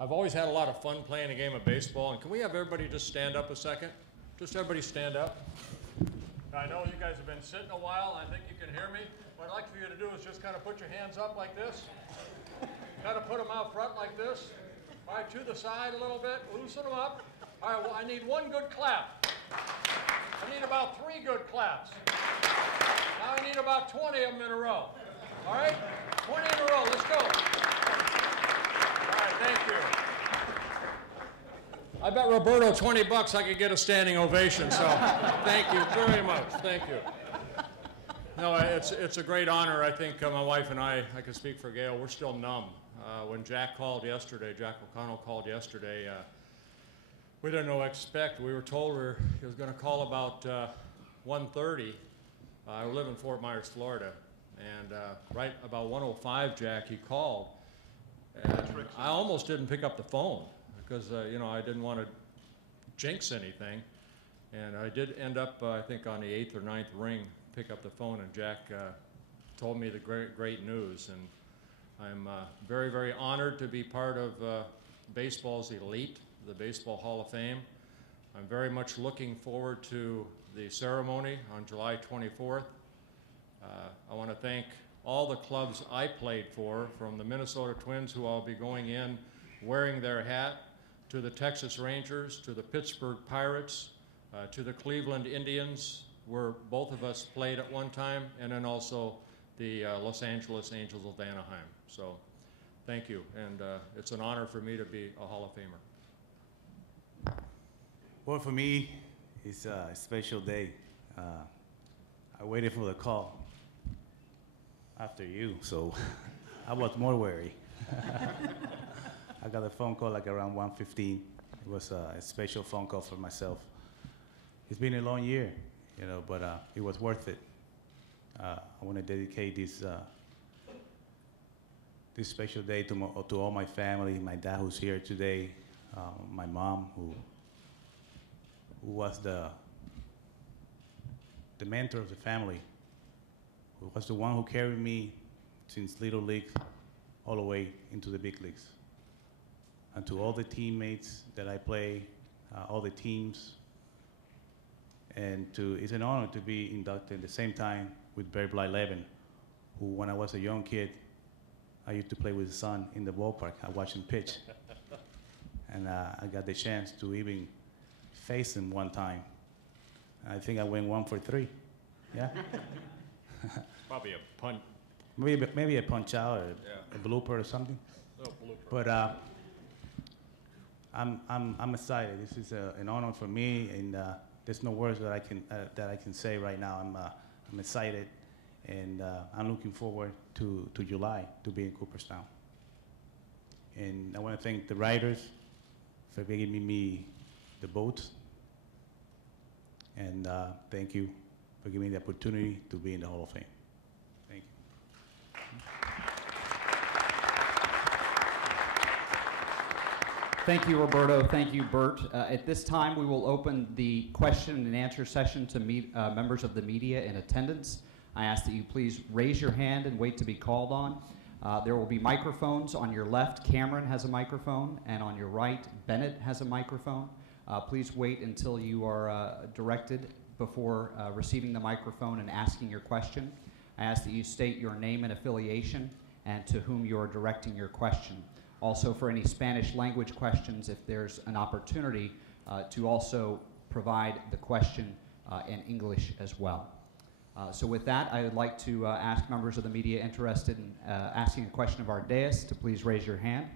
I've always had a lot of fun playing a game of baseball, and can we have everybody just stand up a second? Just everybody stand up. I know you guys have been sitting a while, and I think you can hear me. What I'd like for you to do is just kind of put your hands up like this. Kind of put them out front like this. All right, to the side a little bit. Loosen them up. All right, well, I need one good clap. I need about 3 good claps. Now I need about 20 of them in a row. All right? 20 in a row. Let's go. All right, thank you. I bet Roberto $20 I could get a standing ovation, so thank you very much. Thank you. No, it's a great honor. I think my wife and I can speak for Gail, we're still numb. When Jack called yesterday, Jack O'Connell called yesterday, we didn't know what to expect. We were told he was going to call about 1:30. I live in Fort Myers, Florida, and right about 1:05, Jack, he called. And I almost didn't pick up the phone because, you know, I didn't want to jinx anything. And I did end up, I think, on the 8th or 9th ring, pick up the phone, and Jack told me the great news. And I'm very, very honored to be part of baseball's elite, the Baseball Hall of Fame. I'm very much looking forward to the ceremony on July 24th. I want to thank all the clubs I played for, from the Minnesota Twins, who I'll be going in wearing their hat, to the Texas Rangers, to the Pittsburgh Pirates, to the Cleveland Indians, where both of us played at one time, and then also the Los Angeles Angels of Anaheim. So thank you, and it's an honor for me to be a Hall of Famer. Well, for me, it's a special day. I waited for the call after you, so I was more worried. I got a phone call like around 1:15. It was a special phone call for myself. It's been a long year, you know, but it was worth it. I want to dedicate this special day to all my family, my dad who's here today, my mom who was the mentor of the family, who was the one who carried me since Little League all the way into the big leagues. And to all the teammates that I play, all the teams, and it's an honor to be inducted at the same time with Bert Blyleven, who when I was a young kid, I used to play with his son in the ballpark. I watched him pitch. And I got the chance to even face him one time. I think I went 1 for 3. Yeah? Probably a punt. Maybe a punch out, or a blooper or something. Oh, blooper. But I'm excited. This is an honor for me, and there's no words that I can say right now. I'm excited, and I'm looking forward to July to be in Cooperstown. And I want to thank the writers for giving me the votes, and thank you for giving me the opportunity to be in the Hall of Fame. Thank you. Thank you, Roberto. Thank you, Bert. At this time, we will open the question and answer session to members of the media in attendance. I ask that you please raise your hand and wait to be called on. There will be microphones on your left. Cameron has a microphone, and on your right, Bennett has a microphone. Please wait until you are directed before receiving the microphone and asking your question. I ask that you state your name and affiliation and to whom you are directing your question. Also, for any Spanish language questions, if there's an opportunity to also provide the question in English as well. So with that, I would like to ask members of the media interested in asking a question of our dais to please raise your hand.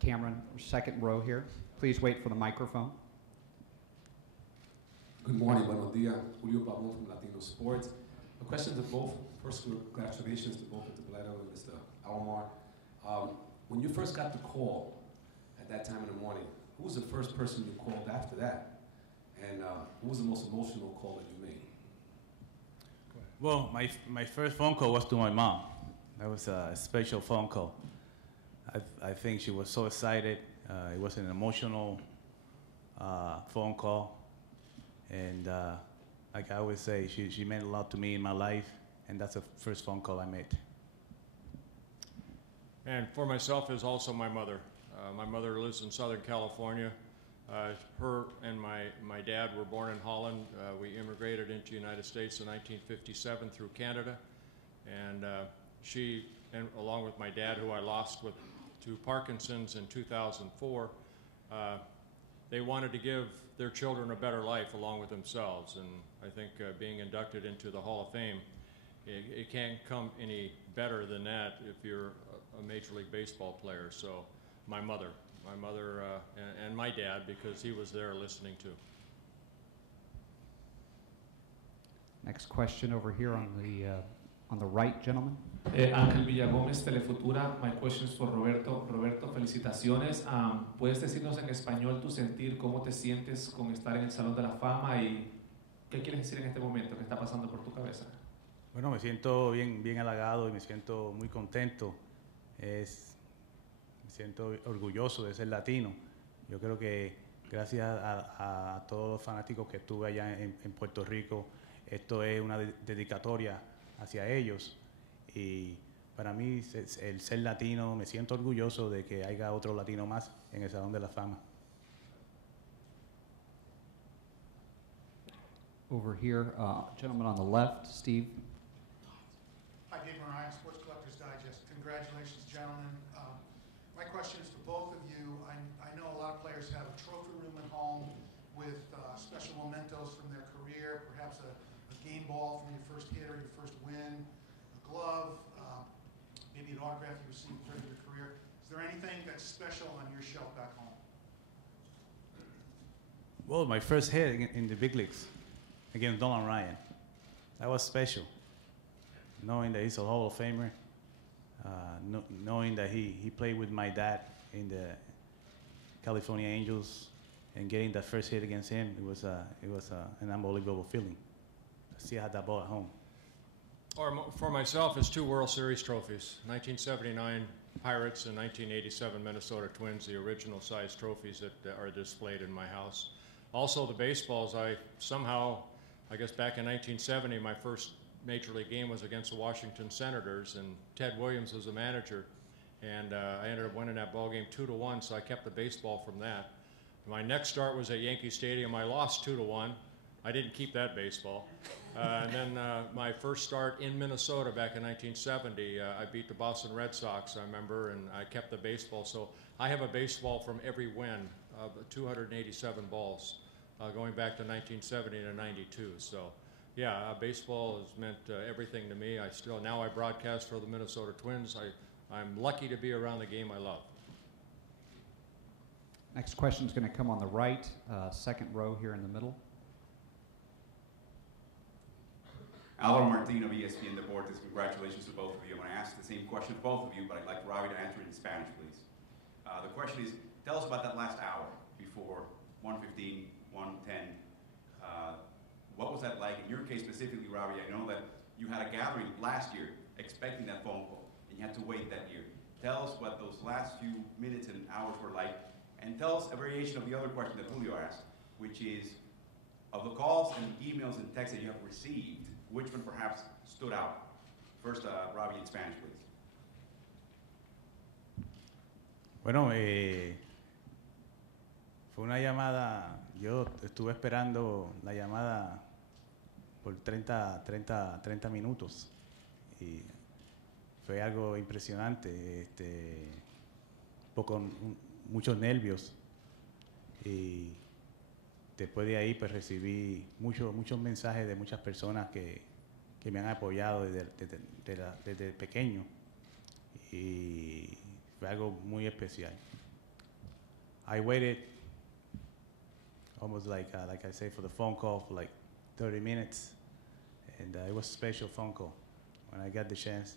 Cameron, second row here. Please wait for the microphone. Good morning, buenos dias. Julio Pabon from Latino Sports. A question to both. First, congratulations to both Mr. Blyleven and Mr. Alomar. When you first got the call at that time in the morning, who was the first person you called after that? And what was the most emotional call that you made? Well, my first phone call was to my mom. That was a special phone call. I think she was so excited. It was an emotional phone call. And like I always say, she meant a lot to me in my life. And that's the first phone call I made. And for myself is also my mother. My mother lives in Southern California. Her and my dad were born in Holland. We immigrated into the United States in 1957 through Canada. And she, and along with my dad, who I lost to Parkinson's in 2004, they wanted to give their children a better life along with themselves. And I think being inducted into the Hall of Fame, it can't come any better than that if you're a Major League Baseball player. So my mother and my dad, because he was there listening too. Next question over here on the right, gentleman. Ángel Villagómez, Telefutura. My question is for Roberto. Roberto, felicitaciones. ¿Puedes decirnos en español tu sentir, cómo te sientes con estar en el Salón de la Fama y qué quieres decir en este momento, qué está pasando por tu cabeza? Bueno, me siento bien halagado y me siento muy contento. Me siento orgulloso de ser latino. Yo creo que gracias a todos los fanáticos que estuve allá en Puerto Rico, esto es una dedicatoria hacia ellos. Y para mí, el ser latino, me siento orgulloso de que haya otro latino más en el Salón de la Fama. Over here, gentleman on the left, Steve. Hi, Dave Mariah, Sports Collectors Digest. Congratulations, gentlemen. My question is for both of you. I know a lot of players have a trophy room at home with special mementos from their career, perhaps a game ball from your first hit or your first win, a glove, maybe an autograph you received during your career. Is there anything that's special on your shelf back home? Well, my first hit in the big leagues against Nolan Ryan, that was special. Knowing that he's a Hall of Famer, knowing that he played with my dad in the California Angels, and getting that first hit against him, it was an unbelievable feeling. I still had that ball at home. Or for myself, it's 2 World Series trophies: 1979 Pirates and 1987 Minnesota Twins, the original size trophies that are displayed in my house. Also, the baseballs. I guess back in 1970, my first Major League game was against the Washington Senators, and Ted Williams was the manager, and I ended up winning that ball game 2-1, so I kept the baseball from that. My next start was at Yankee Stadium. I lost 2-1. I didn't keep that baseball. And then my first start in Minnesota back in 1970, I beat the Boston Red Sox, I remember, and I kept the baseball. So I have a baseball from every win of 287 balls going back to 1970 to 92. So yeah, baseball has meant everything to me. Now I broadcast for the Minnesota Twins. I'm lucky to be around the game I love. Next question is going to come on the right, second row here in the middle. Alvaro Martino, ESPN Deportes. Congratulations to both of you. I'm going to ask the same question to both of you, but I'd like Robbie to answer it in Spanish, please. The question is, tell us about that last hour before 1:15, 1:10. What was that like? In your case specifically, Robbie, I know that you had a gathering last year expecting that phone call, and you had to wait that year. Tell us what those last few minutes and hours were like, and tell us a variation of the other question that Julio asked, which is, of the calls and emails and texts that you have received, which one perhaps stood out? First, Robbie, in Spanish, please. Bueno, fue una llamada, yo estuve esperando la llamada por 30 minutos y fue algo impresionante, muchos nervios, y después de ahí pues recibí muchos mensajes de muchas personas que me han apoyado desde pequeño, y fue algo muy especial. I waited almost like I say, for the phone call for like 30 minutes, and it was a special phone call. When I got the chance,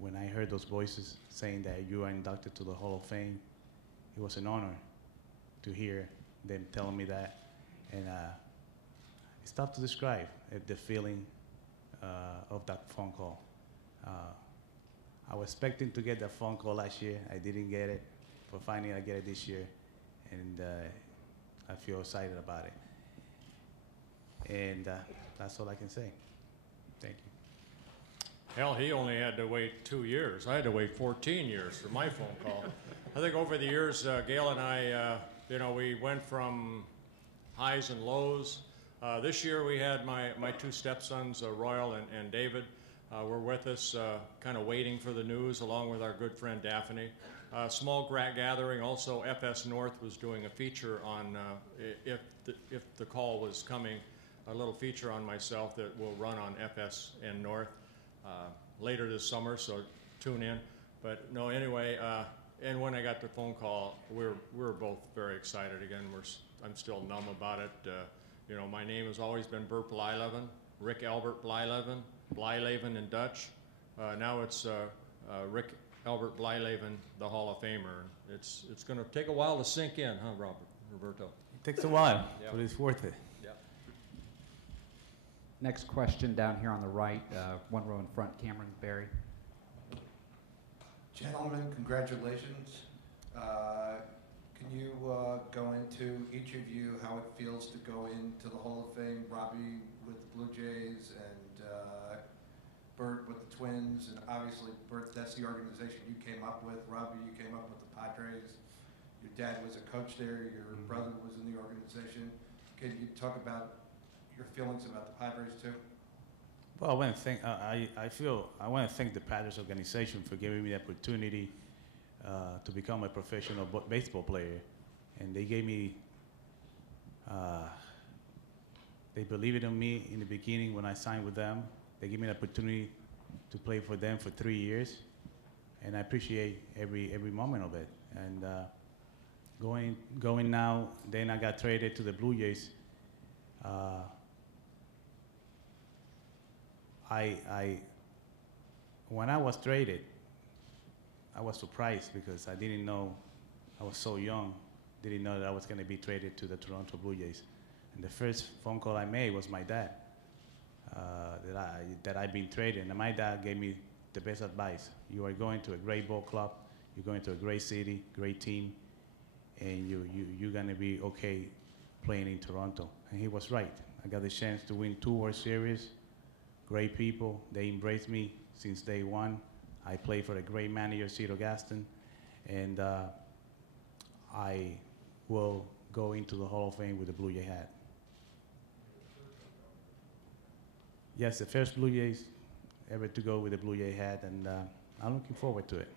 when I heard those voices saying that you are inducted to the Hall of Fame, it was an honor to hear them telling me that, and it's tough to describe the feeling of that phone call. I was expecting to get that phone call last year. I didn't get it, but finally I get it this year, and I feel excited about it. And that's all I can say. Thank you. Hell, he only had to wait 2 years. I had to wait 14 years for my phone call. I think over the years, Gail and I, we went from highs and lows. This year we had my two stepsons, Royal and David, were with us, kind of waiting for the news, along with our good friend Daphne. Small gathering. Also, FS North was doing a feature on if the call was coming, a little feature on myself that will run on FSN North later this summer. So tune in. But no, anyway. And when I got the phone call, we were both very excited. Again, I'm still numb about it. My name has always been Bert Blyleven, Rick Albert Blyleven, Blyleven in Dutch. Now it's Rick Albert Blyleven, the Hall of Famer. It's going to take a while to sink in, huh, Roberto? It takes a while, Yep. but it's worth it. Yep. Next question down here on the right, one row in front, Cameron Barry. Gentlemen, congratulations. Can you go into, each of you, how it feels to go into the Hall of Fame? Robbie with the Blue Jays and Bert with the Twins. And obviously, Bert, that's the organization you came up with. Robbie, you came up with the Padres. Your dad was a coach there. Your brother was in the organization. Can you talk about your feelings about the Padres, too? Well, I want to thank. I want to thank the Padres organization for giving me the opportunity to become a professional baseball player, and they gave me. They believed in me in the beginning when I signed with them. They gave me an opportunity to play for them for 3 years, and I appreciate every moment of it. And going now, then I got traded to the Blue Jays. When I was traded, I was surprised because I didn't know, I was so young, didn't know that I was going to be traded to the Toronto Blue Jays. And the first phone call I made was my dad, that I'd been traded. And my dad gave me the best advice. You are going to a great ball club, you're going to a great city, great team, and you're going to be okay playing in Toronto. And he was right. I got the chance to win 2 World Series. Great people, they embraced me since day one. I played for a great manager, Cito Gaston, and I will go into the Hall of Fame with the Blue Jay hat. Yes, the first Blue Jays ever to go with the Blue Jay hat, and I'm looking forward to it.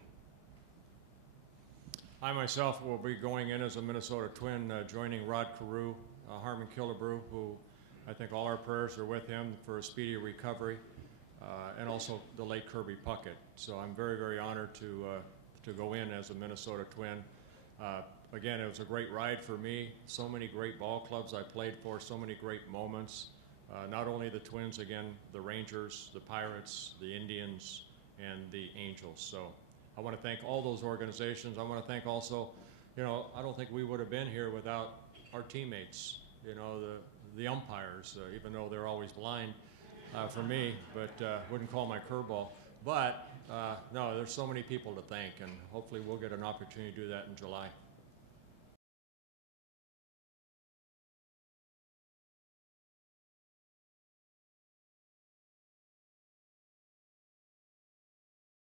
I myself will be going in as a Minnesota Twin, joining Rod Carew, Harmon Killebrew, who I think all our prayers are with him for a speedy recovery, and also the late Kirby Puckett. So I'm very, very honored to go in as a Minnesota Twin. Again, it was a great ride for me. So many great ball clubs I played for, so many great moments. Not only the Twins, again, the Rangers, the Pirates, the Indians, and the Angels. So I want to thank all those organizations. I want to thank also, I don't think we would have been here without our teammates, the umpires, even though they're always blind for me, but wouldn't call my curveball. But no, there's so many people to thank, and hopefully we'll get an opportunity to do that in July.